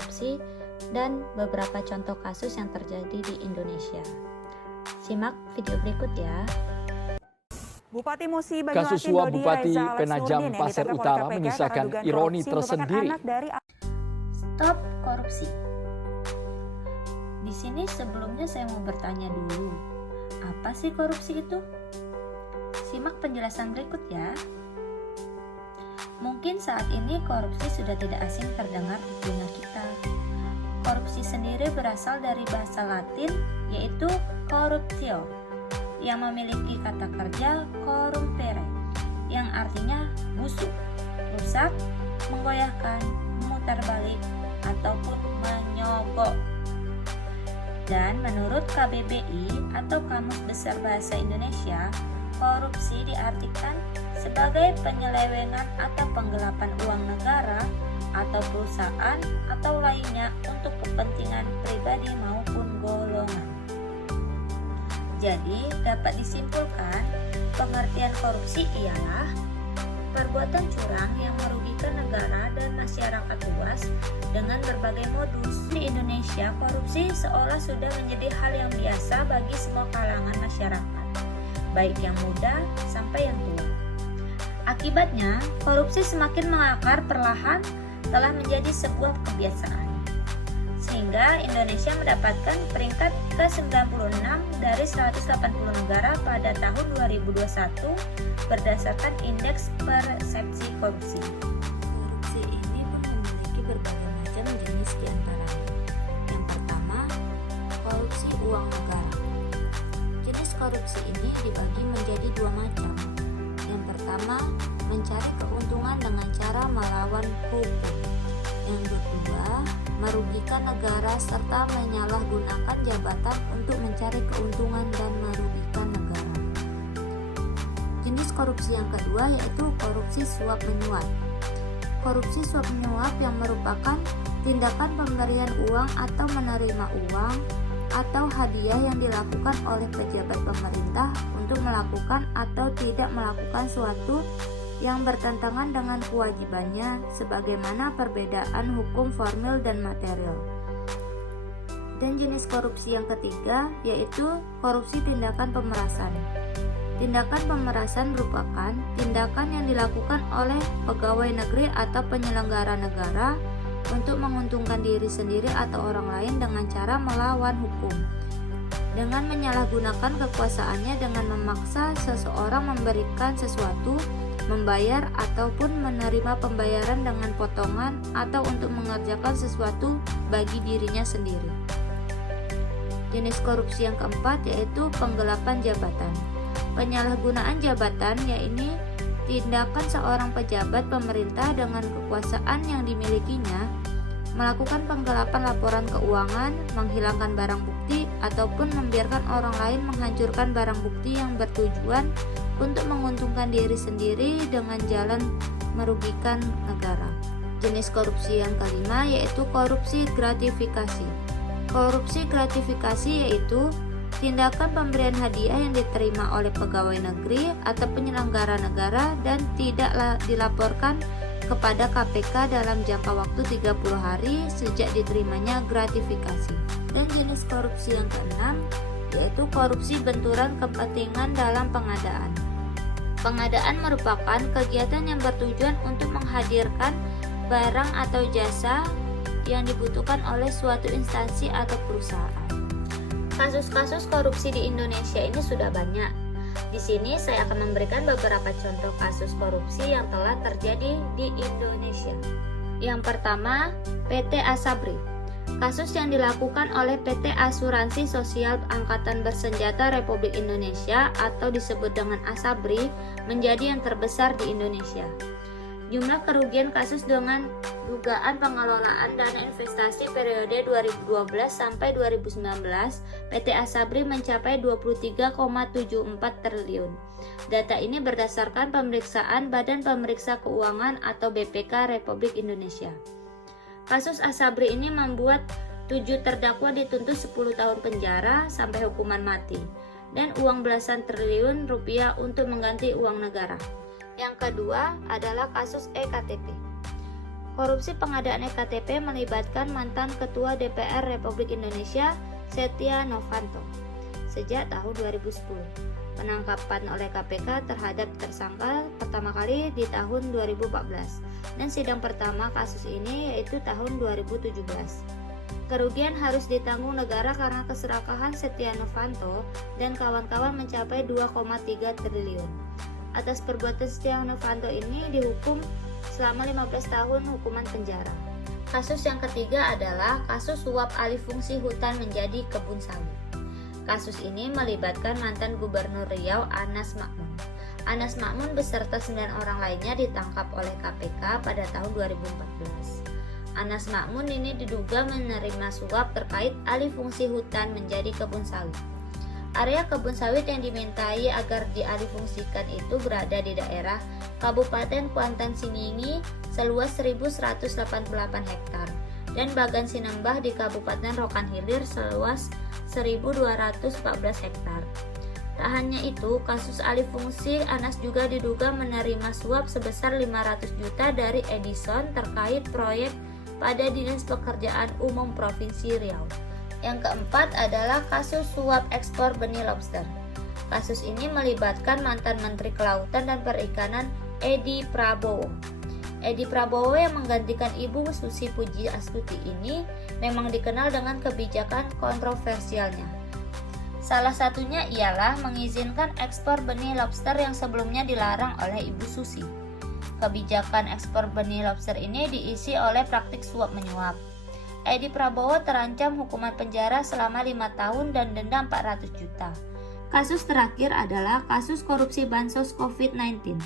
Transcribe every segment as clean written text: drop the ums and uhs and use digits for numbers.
korupsi dan beberapa contoh kasus yang terjadi di Indonesia. Simak video berikut ya. Bupati Musi Kasus suap Bupati Penajam Pasir Utara menyisakan ironi tersendiri. Stop korupsi. Di sini sebelumnya saya mau bertanya dulu, apa sih korupsi itu? Simak penjelasan berikut ya. Mungkin saat ini korupsi sudah tidak asing terdengar di telinga kita. Korupsi sendiri berasal dari bahasa Latin yaitu corruptio, yang memiliki kata kerja corrumpere, yang artinya busuk, rusak, menggoyahkan, memutar balik, ataupun menyogok. Dan menurut KBBI atau Kamus Besar Bahasa Indonesia, korupsi diartikan sebagai penyelewengan atau penggelapan uang negara atau perusahaan atau lainnya untuk kepentingan pribadi maupun golongan. Jadi, dapat disimpulkan, pengertian korupsi ialah perbuatan curang yang merugikan negara dan masyarakat luas dengan berbagai modus. Di Indonesia, korupsi seolah sudah menjadi hal yang biasa bagi semua kalangan masyarakat, baik yang muda sampai yang tua. Akibatnya, korupsi semakin mengakar perlahan telah menjadi sebuah kebiasaan. Sehingga Indonesia mendapatkan peringkat ke-96 dari 180 negara pada tahun 2021 berdasarkan Indeks Persepsi Korupsi. Korupsi ini pun memiliki berbagai macam jenis diantaranya. Yang pertama, korupsi uang negara. Jenis korupsi ini dibagi menjadi dua macam. Yang pertama, mencari keuntungan dengan cara melawan hukum. Yang kedua, merugikan negara serta menyalahgunakan jabatan untuk mencari keuntungan dan merugikan negara. Jenis korupsi yang kedua yaitu korupsi suap menyuap. Korupsi suap menyuap yang merupakan tindakan pemberian uang atau menerima uang atau hadiah yang dilakukan oleh pejabat pemerintah untuk melakukan atau tidak melakukan suatu yang bertentangan dengan kewajibannya sebagaimana perbedaan hukum formil dan material. Dan jenis korupsi yang ketiga yaitu korupsi tindakan pemerasan. Tindakan pemerasan merupakan tindakan yang dilakukan oleh pegawai negeri atau penyelenggara negara untuk menguntungkan diri sendiri atau orang lain dengan cara melawan hukum, dengan menyalahgunakan kekuasaannya dengan memaksa seseorang memberikan sesuatu, membayar ataupun menerima pembayaran dengan potongan atau untuk mengerjakan sesuatu bagi dirinya sendiri. Jenis korupsi yang keempat yaitu penggelapan jabatan. Penyalahgunaan jabatan yaitu tindakan seorang pejabat pemerintah dengan kekuasaan yang dimilikinya melakukan penggelapan laporan keuangan, menghilangkan barang bukti, ataupun membiarkan orang lain menghancurkan barang bukti yang bertujuan untuk menguntungkan diri sendiri dengan jalan merugikan negara. Jenis korupsi yang kelima yaitu korupsi gratifikasi. Korupsi gratifikasi yaitu tindakan pemberian hadiah yang diterima oleh pegawai negeri atau penyelenggara negara dan tidak dilaporkan kepada KPK dalam jangka waktu 30 hari sejak diterimanya gratifikasi. Dan jenis korupsi yang keenam yaitu korupsi benturan kepentingan dalam pengadaan. Pengadaan merupakan kegiatan yang bertujuan untuk menghadirkan barang atau jasa yang dibutuhkan oleh suatu instansi atau perusahaan. Kasus-kasus korupsi di Indonesia ini sudah banyak. Di sini saya akan memberikan beberapa contoh kasus korupsi yang telah terjadi di Indonesia. Yang pertama, PT Asabri. Kasus yang dilakukan oleh PT Asuransi Sosial Angkatan Bersenjata Republik Indonesia atau disebut dengan Asabri menjadi yang terbesar di Indonesia. Jumlah kerugian kasus dengan dugaan pengelolaan dana investasi periode 2012 sampai 2019 PT Asabri mencapai 23,74 triliun. Data ini berdasarkan pemeriksaan Badan Pemeriksa Keuangan atau BPK Republik Indonesia. Kasus Asabri ini membuat 7 terdakwa dituntut 10 tahun penjara sampai hukuman mati dan uang belasan triliun rupiah untuk mengganti uang negara. Yang kedua adalah kasus EKTP. Korupsi pengadaan EKTP melibatkan mantan Ketua DPR Republik Indonesia Setia Novanto sejak tahun 2010. Penangkapan oleh KPK terhadap tersangka pertama kali di tahun 2014 dan sidang pertama kasus ini yaitu tahun 2017. Kerugian harus ditanggung negara karena keserakahan Setia Novanto dan kawan-kawan mencapai 2,3 triliun. Atas perbuatan Setia Novanto ini dihukum selama 15 tahun hukuman penjara. Kasus yang ketiga adalah kasus suap alih fungsi hutan menjadi kebun sawit. Kasus ini melibatkan mantan Gubernur Riau Anas Makmun. Anas Makmun beserta 9 orang lainnya ditangkap oleh KPK pada tahun 2014. Anas Makmun ini diduga menerima suap terkait alih fungsi hutan menjadi kebun sawit. Area kebun sawit yang dimintai agar dialihfungsikan itu berada di daerah Kabupaten Kuantan Singingi seluas 1.188 hektar dan Bagan Sinembah di Kabupaten Rokan Hilir seluas 1.214 hektar. Tak hanya itu, kasus alih fungsi Anas juga diduga menerima suap sebesar 500 juta dari Edison terkait proyek pada Dinas Pekerjaan Umum Provinsi Riau. Yang keempat adalah kasus suap ekspor benih lobster. Kasus ini melibatkan mantan Menteri Kelautan dan Perikanan Edi Prabowo. Edi Prabowo yang menggantikan Ibu Susi Puji Astuti ini memang dikenal dengan kebijakan kontroversialnya. Salah satunya ialah mengizinkan ekspor benih lobster yang sebelumnya dilarang oleh Ibu Susi. Kebijakan ekspor benih lobster ini diisi oleh praktik suap menyuap. Edi Prabowo terancam hukuman penjara selama 5 tahun dan denda 400 juta. Kasus terakhir adalah kasus korupsi bansos COVID-19.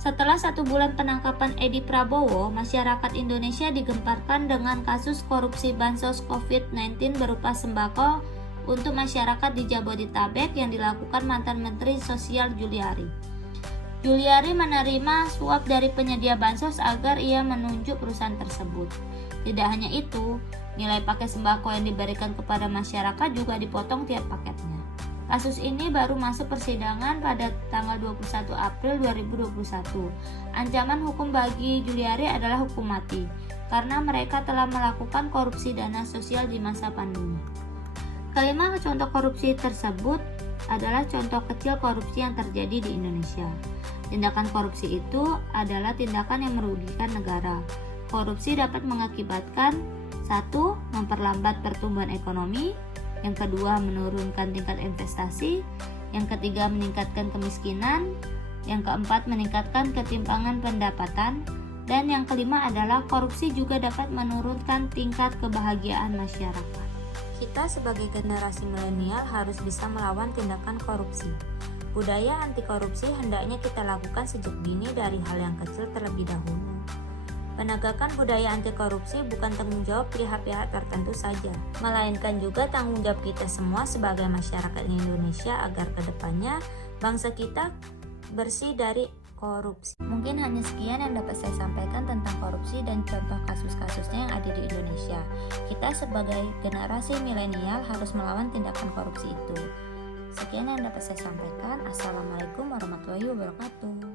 Setelah 1 bulan penangkapan Edi Prabowo, masyarakat Indonesia digemparkan dengan kasus korupsi bansos COVID-19 berupa sembako untuk masyarakat di Jabodetabek yang dilakukan mantan Menteri Sosial Juliari. Juliari menerima suap dari penyedia bansos agar ia menunjuk perusahaan tersebut. Tidak hanya itu, nilai paket sembako yang diberikan kepada masyarakat juga dipotong tiap paketnya. Kasus ini baru masuk persidangan pada tanggal 21 April 2021. Ancaman hukum bagi Juliari adalah hukum mati, karena mereka telah melakukan korupsi dana sosial di masa pandemi. Kelima contoh korupsi tersebut adalah contoh kecil korupsi yang terjadi di Indonesia. Tindakan korupsi itu adalah tindakan yang merugikan negara. Korupsi dapat mengakibatkan 1. Memperlambat pertumbuhan ekonomi, yang kedua menurunkan tingkat investasi, yang ketiga meningkatkan kemiskinan, yang keempat meningkatkan ketimpangan pendapatan, dan yang kelima adalah korupsi juga dapat menurunkan tingkat kebahagiaan masyarakat. Kita sebagai generasi milenial harus bisa melawan tindakan korupsi. Budaya anti korupsi hendaknya kita lakukan sejak dini dari hal yang kecil terlebih dahulu. Penegakan budaya anti korupsi bukan tanggung jawab pihak-pihak tertentu saja, melainkan juga tanggung jawab kita semua sebagai masyarakat Indonesia agar kedepannya bangsa kita bersih dari korupsi. Mungkin hanya sekian yang dapat saya sampaikan tentang korupsi dan contoh kasus-kasusnya yang ada di Indonesia. Kita sebagai generasi milenial harus melawan tindakan korupsi itu. Sekian yang dapat saya sampaikan. Assalamualaikum warahmatullahi wabarakatuh.